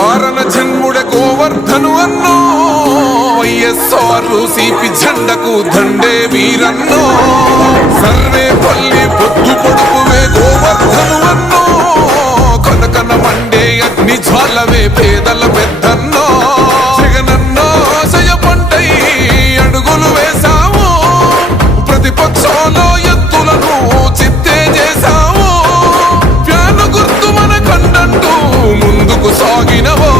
కారణ జన్ముడే గోవర్ధను అన్నో YSR CP జెండకు Dande వీరన్నో survey పల్లి పొద్దు పొడుపువే గోవర్ధను అన్నో కనకన మండే అగ్ని జ్వాలవే పేదల పెద్దన్నో జగనన్నో సయపంటై అడుగులు వేశావు ప్రతిపక్షంలో ఎత్తులను చిత్తే చేశావు ఫ్యాను గుర్తు మన కండంటూ ముందుకు సాగినవో